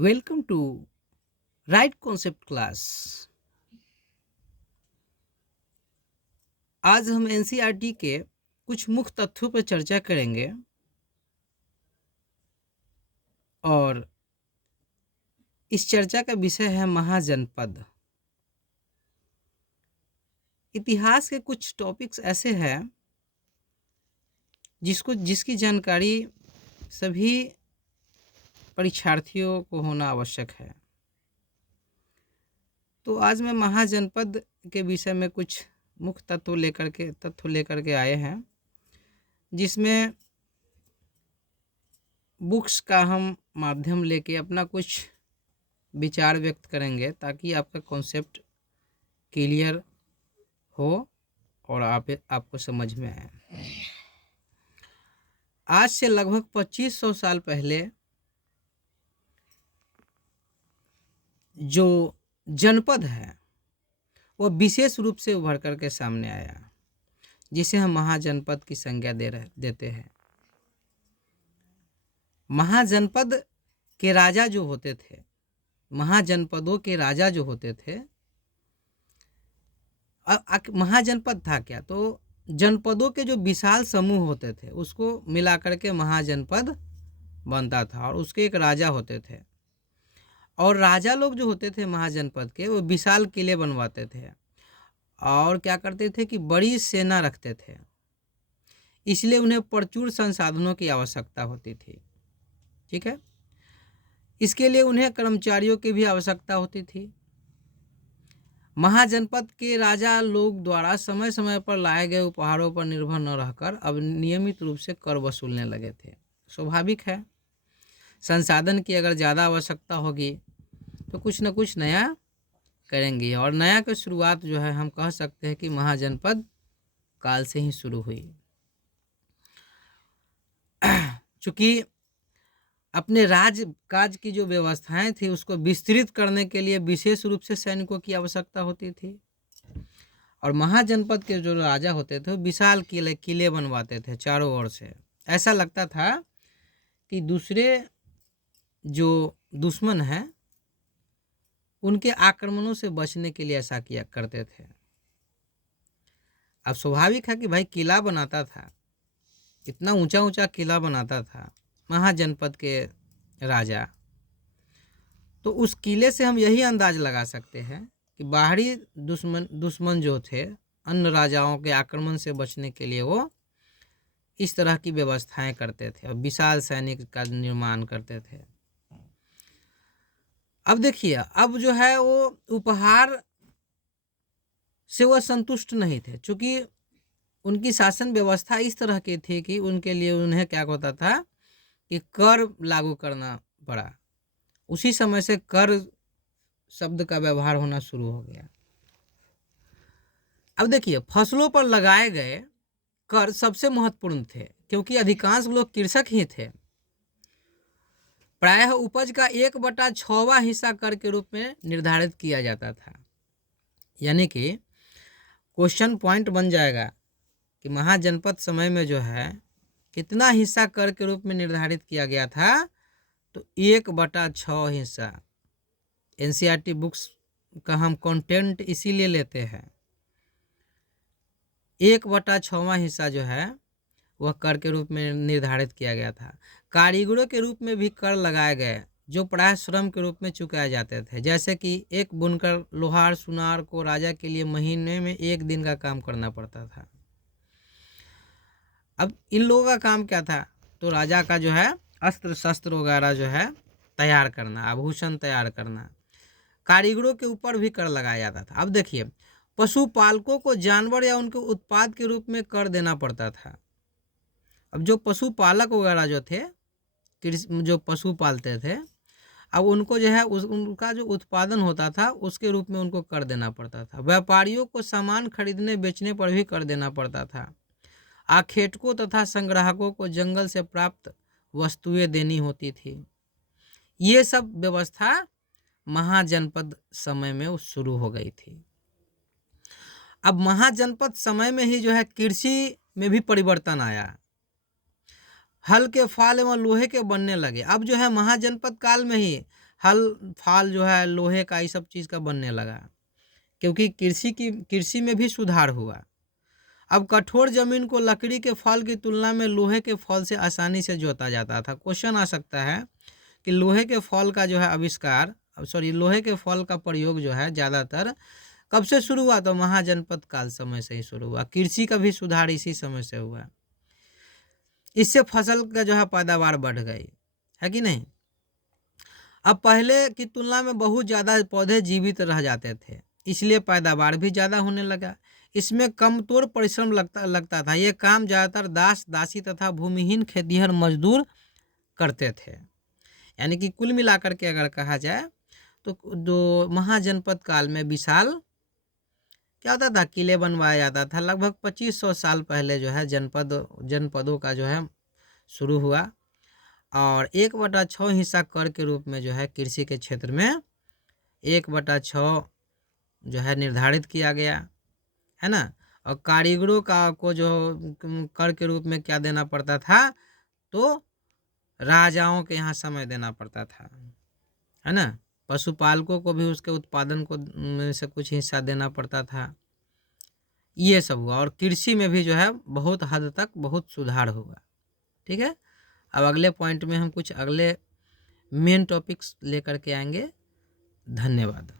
Welcome to right concept class. आज हम NCERT के कुछ मुख्य तथ्यों पर चर्चा करेंगे और इस चर्चा का विषय है महाजनपद। इतिहास के कुछ टॉपिक्स ऐसे हैं जिसकी जानकारी सभी परीक्षार्थियों को होना आवश्यक है। तो आज मैं महाजनपद के विषय में कुछ मुख्य तथ्य लेकर के आए हैं, जिसमें बुक्स का हम माध्यम लेके अपना कुछ विचार व्यक्त करेंगे ताकि आपका कॉन्सेप्ट क्लियर हो और आपको समझ में आए। आज से लगभग 2500 साल पहले जो जनपद है वो विशेष रूप से उभर कर के सामने आया, जिसे हम महाजनपद की संज्ञा देते हैं। महाजनपद के राजा जो होते थे, महाजनपदों के राजा जो होते थे, महाजनपद था क्या? तो जनपदों के जो विशाल समूह होते थे उसको मिलाकर के महाजनपद बनता था और उसके एक राजा होते थे। और राजा लोग जो होते थे महाजनपद के, वो विशाल किले बनवाते थे और क्या करते थे कि बड़ी सेना रखते थे, इसलिए उन्हें प्रचुर संसाधनों की आवश्यकता होती थी। ठीक है, इसके लिए उन्हें कर्मचारियों की भी आवश्यकता होती थी। महाजनपद के राजा लोग द्वारा समय समय पर लाए गए उपहारों पर निर्भर न रहकर अब नियमित रूप से कर वसूलने लगे थे। स्वाभाविक है, संसाधन की अगर ज़्यादा आवश्यकता होगी तो कुछ न कुछ नया करेंगे, और नया की शुरुआत जो है हम कह सकते हैं कि महाजनपद काल से ही शुरू हुई। चूँकि अपने राज काज की जो व्यवस्थाएं थी उसको विस्तृत करने के लिए विशेष रूप से सैनिकों की आवश्यकता होती थी, और महाजनपद के जो राजा होते थे वो विशाल किले बनवाते थे चारों ओर से। ऐसा लगता था कि दूसरे जो दुश्मन हैं उनके आक्रमणों से बचने के लिए ऐसा किया करते थे। अब स्वाभाविक है कि भाई किला बनाता था, इतना ऊंचा ऊंचा किला बनाता था महाजनपद के राजा, तो उस किले से हम यही अंदाज लगा सकते हैं कि बाहरी दुश्मन जो थे, अन्य राजाओं के आक्रमण से बचने के लिए वो इस तरह की व्यवस्थाएं करते थे और विशाल सैनिक का निर्माण करते थे। अब देखिए, अब जो है वो उपहार से वो संतुष्ट नहीं थे, क्योंकि उनकी शासन व्यवस्था इस तरह की थी कि उनके लिए उन्हें क्या होता था कि कर लागू करना पड़ा। उसी समय से कर शब्द का व्यवहार होना शुरू हो गया। अब देखिए, फसलों पर लगाए गए कर सबसे महत्वपूर्ण थे, क्योंकि अधिकांश लोग कृषक ही थे। प्रायः उपज का 1/6वां हिस्सा कर के रूप में निर्धारित किया जाता था। यानी कि क्वेश्चन पॉइंट बन जाएगा कि महाजनपद समय में जो है कितना हिस्सा कर के रूप में निर्धारित किया गया था, तो 1/6 हिस्सा। एनसीईआरटी बुक्स का हम कंटेंट इसीलिए लेते हैं। 1/6वां हिस्सा जो है वह कर के रूप में निर्धारित किया गया था। कारीगरों के रूप में भी कर लगाए गए, जो प्रायः श्रम के रूप में चुकाए जाते थे। जैसे कि एक बुनकर लोहार सुनार को राजा के लिए महीने में 1 दिन का काम करना पड़ता था। अब इन लोगों का काम क्या था? तो राजा का जो है अस्त्र शस्त्र वगैरह जो है तैयार करना, आभूषण तैयार करना। कारीगरों के ऊपर भी कर लगाया जाता था। अब देखिए, पशुपालकों को जानवर या उनके उत्पाद के रूप में कर देना पड़ता था। अब जो पशुपालक वगैरह जो थे, जो पशु पालते थे, अब उनको जो है उनका जो उत्पादन होता था उसके रूप में उनको कर देना पड़ता था। व्यापारियों को सामान खरीदने बेचने पर भी कर देना पड़ता था। आखेटकों तथा संग्राहकों को जंगल से प्राप्त वस्तुएं देनी होती थी। ये सब व्यवस्था महाजनपद समय में शुरू हो गई थी। अब महाजनपद समय में ही जो है कृषि में भी परिवर्तन आया। हल के फाल एवं लोहे के बनने लगे। अब जो है महाजनपद काल में ही हल फाल जो है लोहे का, ये सब चीज़ का बनने लगा, क्योंकि कृषि में भी सुधार हुआ। अब कठोर जमीन को लकड़ी के फल की तुलना में लोहे के फल से आसानी से जोता जाता था। क्वेश्चन आ सकता है कि लोहे के फल का जो है आविष्कार, सॉरी, लोहे के फल का प्रयोग जो है ज़्यादातर कब से शुरू हुआ? तो महाजनपद काल समय से ही शुरू हुआ। कृषि का भी सुधार इसी समय से हुआ। इससे फसल का जो है पैदावार बढ़ गई, है कि नहीं? अब पहले की तुलना में बहुत ज़्यादा पौधे जीवित रह जाते थे, इसलिए पैदावार भी ज़्यादा होने लगा। इसमें कमतौर परिश्रम लगता था। ये काम ज़्यादातर दास दासी तथा भूमिहीन खेतिहर मजदूर करते थे। यानी कि कुल मिलाकर के अगर कहा जाए तो जो महाजनपद काल में विशाल क्या होता था, किले बनवाया जाता था। लगभग 2500 साल पहले जो है जनपदों का जो है शुरू हुआ, और 1/6 हिस्सा कर के रूप में जो है कृषि के क्षेत्र में 1/6 जो है निर्धारित किया गया, है ना। और कारीगरों को जो कर के रूप में क्या देना पड़ता था, तो राजाओं के यहाँ समय देना पड़ता था, है ना। पशुपालकों को भी उसके उत्पादन को में से कुछ हिस्सा देना पड़ता था। ये सब हुआ, और कृषि में भी जो है बहुत हद तक बहुत सुधार हुआ। ठीक है, अब अगले पॉइंट में हम कुछ अगले मेन टॉपिक्स लेकर के आएंगे। धन्यवाद।